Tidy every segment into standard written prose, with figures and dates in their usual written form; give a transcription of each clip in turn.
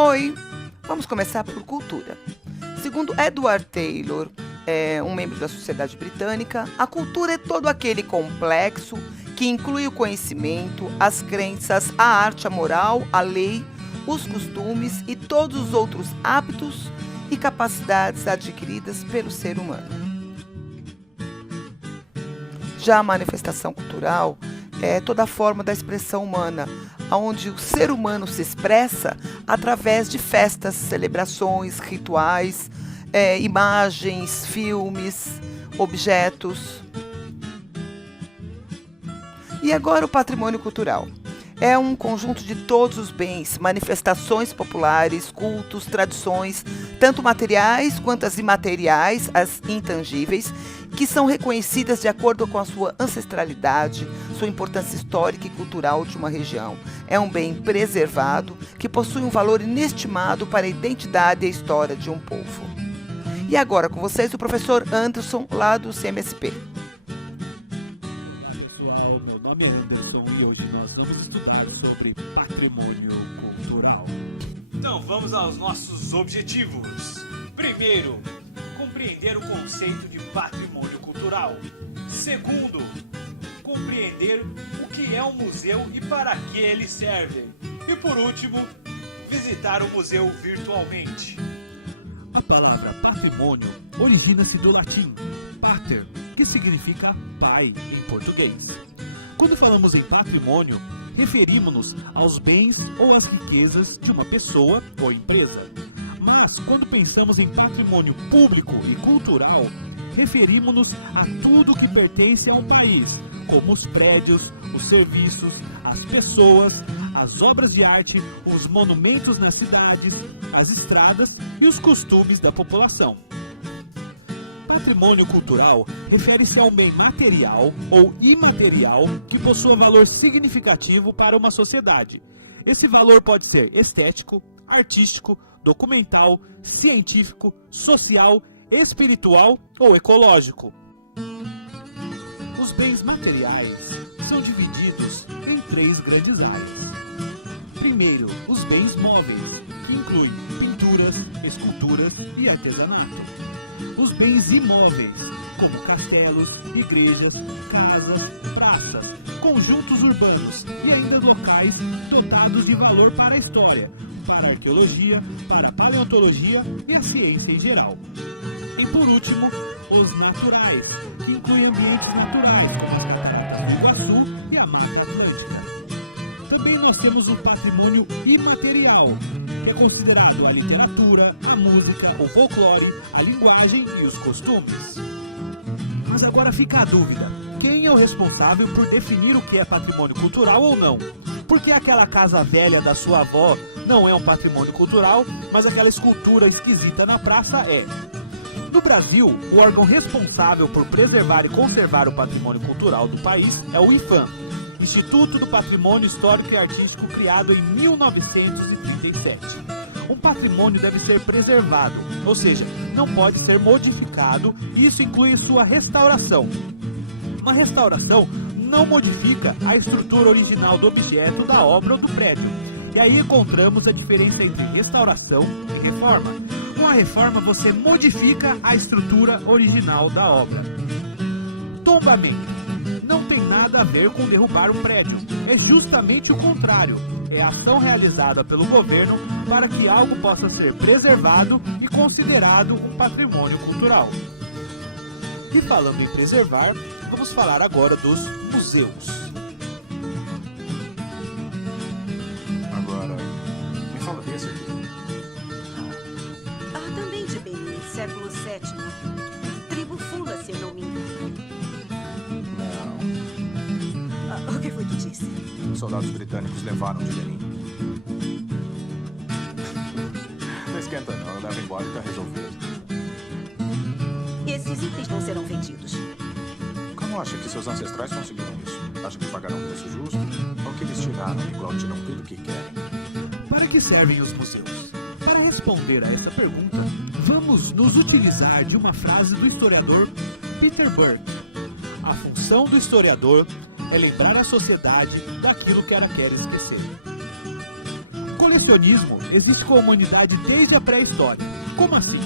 Oi, vamos começar por cultura. Segundo Edward Taylor, um membro da Sociedade Britânica, a cultura é todo aquele complexo que inclui o conhecimento, as crenças, a arte, a moral, a lei, os costumes e todos os outros hábitos e capacidades adquiridas pelo ser humano. Já a manifestação cultural é toda a forma da expressão humana, onde o ser humano se expressa através de festas, celebrações, rituais, imagens, filmes, objetos. E agora o patrimônio cultural. É um conjunto de todos os bens, manifestações populares, cultos, tradições, tanto materiais quanto as imateriais, as intangíveis, que são reconhecidas de acordo com a sua ancestralidade, sua importância histórica e cultural de uma região. É um bem preservado que possui um valor inestimado para a identidade e a história de um povo. E agora com vocês o professor Anderson, lá do CMSP. Olá pessoal, meu nome é Anderson e hoje nós vamos estudar sobre patrimônio cultural. Então vamos aos nossos objetivos. Primeiro, compreender o conceito de patrimônio cultural. Segundo, compreender o que é um museu e para que ele serve. E por último, visitar o museu virtualmente. A palavra patrimônio origina-se do latim pater, que significa pai em português. Quando falamos em patrimônio, referimos-nos aos bens ou às riquezas de uma pessoa ou empresa. Mas, quando pensamos em patrimônio público e cultural, referimos-nos a tudo que pertence ao país, como os prédios, os serviços, as pessoas, as obras de arte, os monumentos nas cidades, as estradas e os costumes da população. Patrimônio cultural refere-se a um bem material ou imaterial que possua valor significativo para uma sociedade. Esse valor pode ser estético, artístico, documental, científico, social, espiritual ou ecológico. Os bens materiais são divididos em 3 grandes áreas. Primeiro, os bens móveis, que incluem pinturas, esculturas e artesanato. Os bens imóveis, como castelos, igrejas, casas, praças, conjuntos urbanos e ainda locais dotados de valor para a história, para a arqueologia, para a paleontologia e a ciência em geral. E por último, os naturais, que incluem ambientes naturais, como as cataratas do Iguaçu e a Mata Atlântica. Também nós temos o patrimônio imaterial, que é considerado a literatura, a música, o folclore, a linguagem e os costumes. Mas agora fica a dúvida, quem é o responsável por definir o que é patrimônio cultural ou não? Por que aquela casa velha da sua avó não é um patrimônio cultural, mas aquela escultura esquisita na praça é? No Brasil, o órgão responsável por preservar e conservar o patrimônio cultural do país é o IPHAN, Instituto do Patrimônio Histórico e Artístico, criado em 1937. Um patrimônio deve ser preservado, ou seja, não pode ser modificado, e isso inclui sua restauração. Uma restauração não modifica a estrutura original do objeto, da obra ou do prédio. E aí encontramos a diferença entre restauração e reforma. Com a reforma você modifica a estrutura original da obra. Tombamento não tem nada a ver com derrubar um prédio. É justamente o contrário. É a ação realizada pelo governo para que algo possa ser preservado e considerado um patrimônio cultural. E falando em preservar, vamos falar agora dos museus. Agora, me fala desse aqui. Também de Benin, século VII. Tribo Fula, se eu não me engano. Não. O que foi que disse? Soldados britânicos levaram de Berlim. Não esquenta não, leva embora e tá resolvido. Esses itens não serão vendidos. Como acha que seus ancestrais conseguiram isso? Acha que pagaram um preço justo? Ou que eles tiraram igual tiram tudo que querem? Para que servem os museus? Para responder a essa pergunta, vamos nos utilizar de uma frase do historiador Peter Burke. A função do historiador é lembrar a sociedade daquilo que ela quer esquecer. colecionismo existe com a humanidade desde a pré-história. Como assim?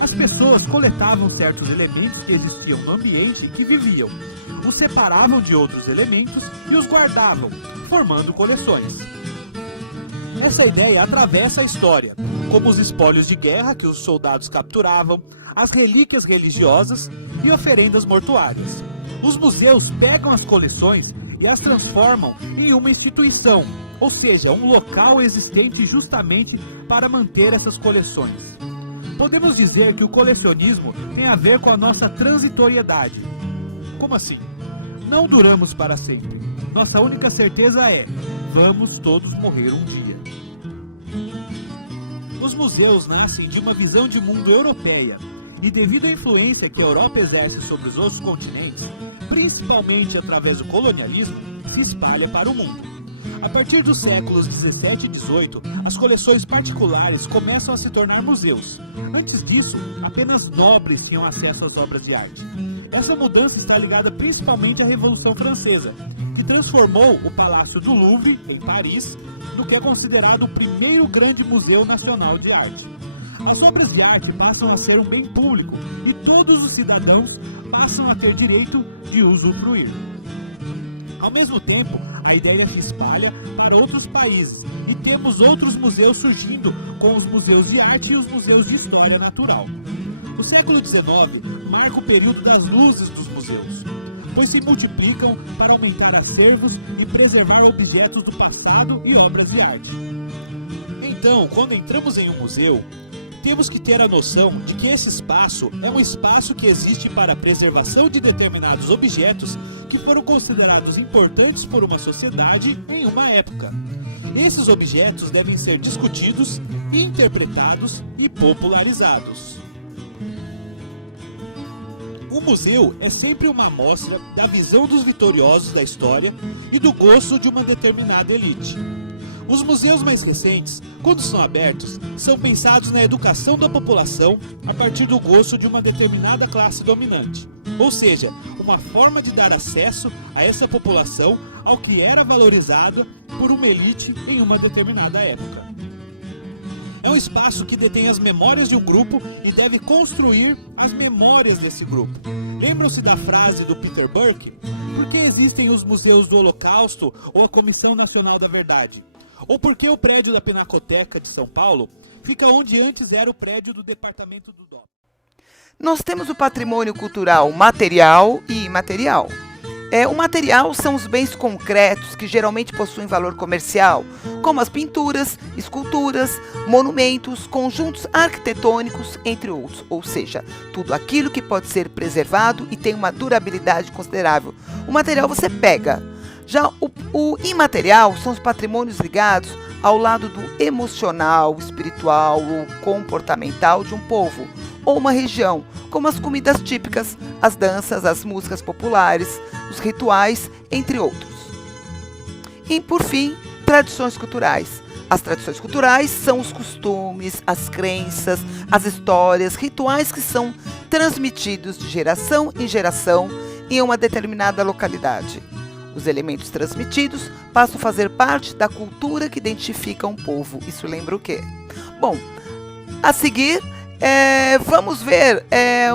As pessoas coletavam certos elementos que existiam no ambiente em que viviam, os separavam de outros elementos e os guardavam, formando coleções. Essa ideia atravessa a história, como os espólios de guerra que os soldados capturavam, as relíquias religiosas e oferendas mortuárias. Os museus pegam as coleções e as transformam em uma instituição, ou seja, um local existente justamente para manter essas coleções. Podemos dizer que o colecionismo tem a ver com a nossa transitoriedade. Como assim? Não duramos para sempre. Nossa única certeza é: vamos todos morrer um dia. Os museus nascem de uma visão de mundo europeia e, devido à influência que a Europa exerce sobre os outros continentes, principalmente através do colonialismo, se espalha para o mundo. A partir dos séculos 17 e 18, as coleções particulares começam a se tornar museus. Antes disso, apenas nobres tinham acesso às obras de arte. Essa mudança está ligada principalmente à Revolução Francesa, que transformou o Palácio do Louvre, em Paris, no que é considerado o primeiro grande museu nacional de arte. As obras de arte passam a ser um bem público e todos os cidadãos passam a ter direito de usufruir. Ao mesmo tempo, a ideia se espalha para outros países e temos outros museus surgindo, com os museus de arte e os museus de história natural. O século XIX marca o período das luzes dos museus, pois se multiplicam para aumentar acervos e preservar objetos do passado e obras de arte. Então, quando entramos em um museu, temos que ter a noção de que esse espaço é um espaço que existe para a preservação de determinados objetos que foram considerados importantes por uma sociedade em uma época. Esses objetos devem ser discutidos, interpretados e popularizados. O museu é sempre uma amostra da visão dos vitoriosos da história e do gosto de uma determinada elite. Os museus mais recentes, quando são abertos, são pensados na educação da população a partir do gosto de uma determinada classe dominante. Ou seja, uma forma de dar acesso a essa população ao que era valorizado por uma elite em uma determinada época. É um espaço que detém as memórias de um grupo e deve construir as memórias desse grupo. Lembram-se da frase do Peter Burke? Por que existem os museus do Holocausto ou a Comissão Nacional da Verdade? Ou por que o prédio da Pinacoteca de São Paulo fica onde antes era o prédio do Departamento do DOP? Nós temos o patrimônio cultural material e imaterial. O material são os bens concretos que geralmente possuem valor comercial, como as pinturas, esculturas, monumentos, conjuntos arquitetônicos, entre outros. Ou seja, tudo aquilo que pode ser preservado e tem uma durabilidade considerável. O material você pega. Já o imaterial são os patrimônios ligados ao lado do emocional, espiritual ou comportamental de um povo ou uma região, como as comidas típicas, as danças, as músicas populares, os rituais, entre outros. E, por fim, tradições culturais. As tradições culturais são os costumes, as crenças, as histórias, rituais que são transmitidos de geração em geração em uma determinada localidade. Os elementos transmitidos passam a fazer parte da cultura que identifica um povo. Isso lembra o quê? Bom, a seguir, vamos ver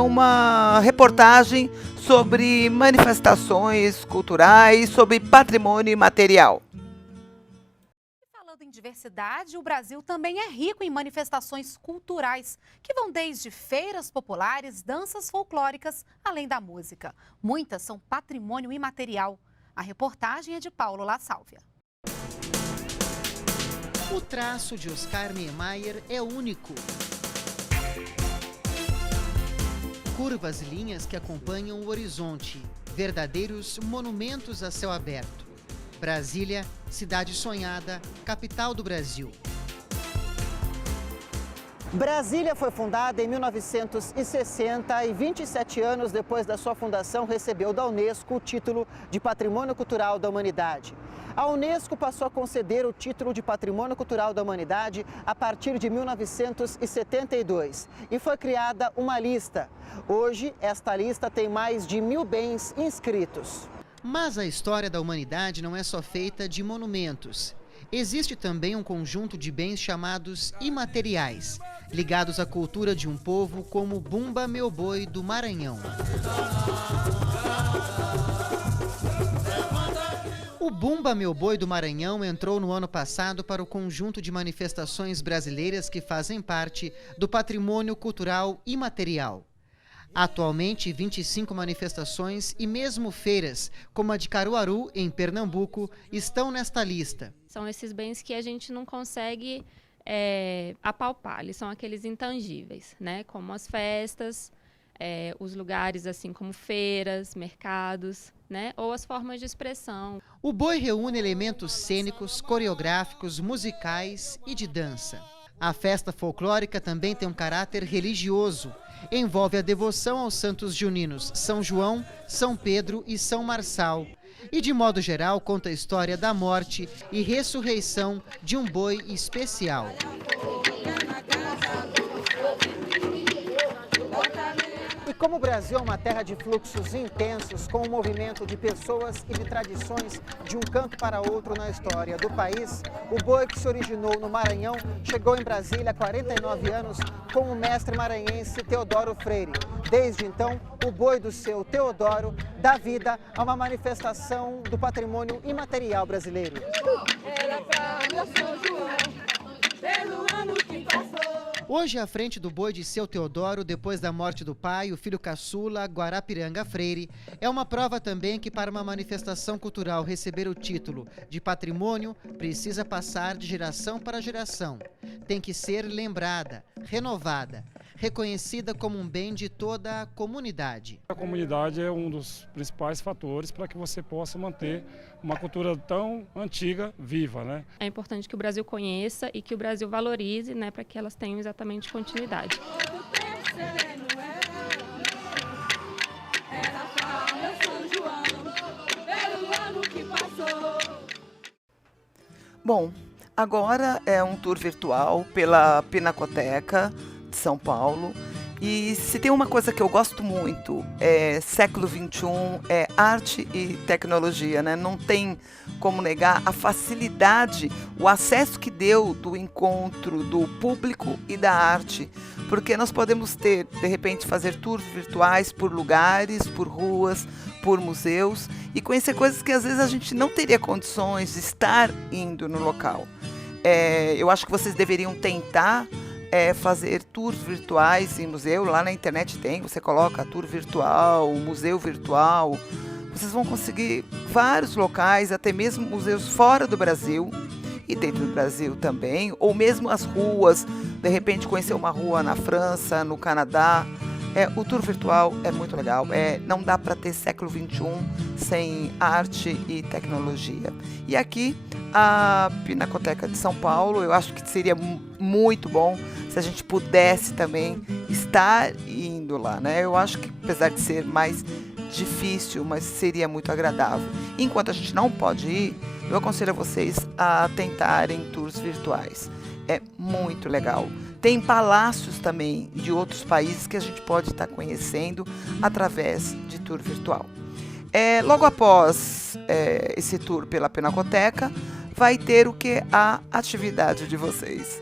uma reportagem sobre manifestações culturais, sobre patrimônio imaterial. Falando em diversidade, o Brasil também é rico em manifestações culturais, que vão desde feiras populares, danças folclóricas, além da música. Muitas são patrimônio imaterial. A reportagem é de Paulo La Sálvia. O traço de Oscar Niemeyer é único. Curvas e linhas que acompanham o horizonte, verdadeiros monumentos a céu aberto. Brasília, cidade sonhada, capital do Brasil. Brasília foi fundada em 1960 e 27 anos depois da sua fundação recebeu da Unesco o título de Patrimônio Cultural da Humanidade. A Unesco passou a conceder o título de Patrimônio Cultural da Humanidade a partir de 1972 e foi criada uma lista. Hoje, esta lista tem mais de 1.000 bens inscritos. Mas a história da humanidade não é só feita de monumentos. Existe também um conjunto de bens chamados imateriais, ligados à cultura de um povo como o Bumba Meu Boi do Maranhão. O Bumba Meu Boi do Maranhão entrou no ano passado para o conjunto de manifestações brasileiras que fazem parte do patrimônio cultural imaterial. Atualmente, 25 manifestações e mesmo feiras, como a de Caruaru, em Pernambuco, estão nesta lista. São esses bens que a gente não consegue apalpar, eles são aqueles intangíveis, né? Como as festas, os lugares assim como feiras, mercados, né? Ou as formas de expressão. O boi reúne elementos cênicos, coreográficos, musicais e de dança. A festa folclórica também tem um caráter religioso. Envolve a devoção aos santos juninos São João, São Pedro e São Marçal. E, de modo geral, conta a história da morte e ressurreição de um boi especial. E como o Brasil é uma terra de fluxos intensos, com um movimento de pessoas e de tradições de um canto para outro na história do país, o boi que se originou no Maranhão chegou em Brasília há 49 anos com o mestre maranhense Teodoro Freire. Desde então, o boi do seu Teodoro dá vida a uma manifestação do patrimônio imaterial brasileiro. Hoje, à frente do boi de seu Teodoro, depois da morte do pai, o filho caçula, Guarapiranga Freire, é uma prova também que para uma manifestação cultural receber o título de patrimônio, precisa passar de geração para geração. Tem que ser lembrada, renovada, reconhecida como um bem de toda a comunidade. A comunidade é um dos principais fatores para que você possa manter uma cultura tão antiga viva, né? É importante que o Brasil conheça e que o Brasil valorize, né, para que elas tenham exatamente continuidade. Bom, agora é um tour virtual pela Pinacoteca de São Paulo. E se tem uma coisa que eu gosto muito, é século XXI, é arte e tecnologia, né? Não tem como negar a facilidade, o acesso que deu do encontro do público e da arte, porque nós podemos ter, de repente, fazer tours virtuais por lugares, por ruas, por museus e conhecer coisas que às vezes a gente não teria condições de estar indo no local. Eu acho que vocês deveriam tentar fazer tours virtuais em museu. Lá na internet tem, você coloca tour virtual, museu virtual. Vocês vão conseguir vários locais, até mesmo museus fora do Brasil e dentro do Brasil também, ou mesmo as ruas, de repente conhecer uma rua na França, no Canadá. O tour virtual é muito legal. Não dá para ter século XXI sem arte e tecnologia. E aqui, a Pinacoteca de São Paulo, eu acho que seria muito bom se a gente pudesse também estar indo lá, né? Eu acho que, apesar de ser mais difícil, mas seria muito agradável. Enquanto a gente não pode ir, eu aconselho a vocês a tentarem tours virtuais. É muito legal. Tem palácios também de outros países que a gente pode estar conhecendo através de tour virtual. Logo após esse tour pela Pinacoteca, vai ter o que? A atividade de vocês.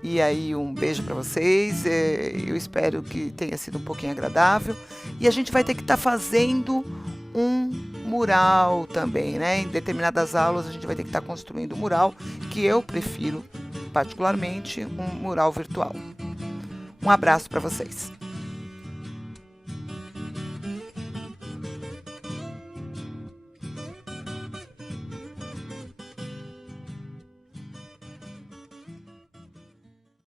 E aí, um beijo para vocês. Eu espero que tenha sido um pouquinho agradável. E a gente vai ter que estar fazendo um mural também, né? Em determinadas aulas a gente vai ter que estar construindo um mural, que eu prefiro particularmente um mural virtual. Um abraço para vocês.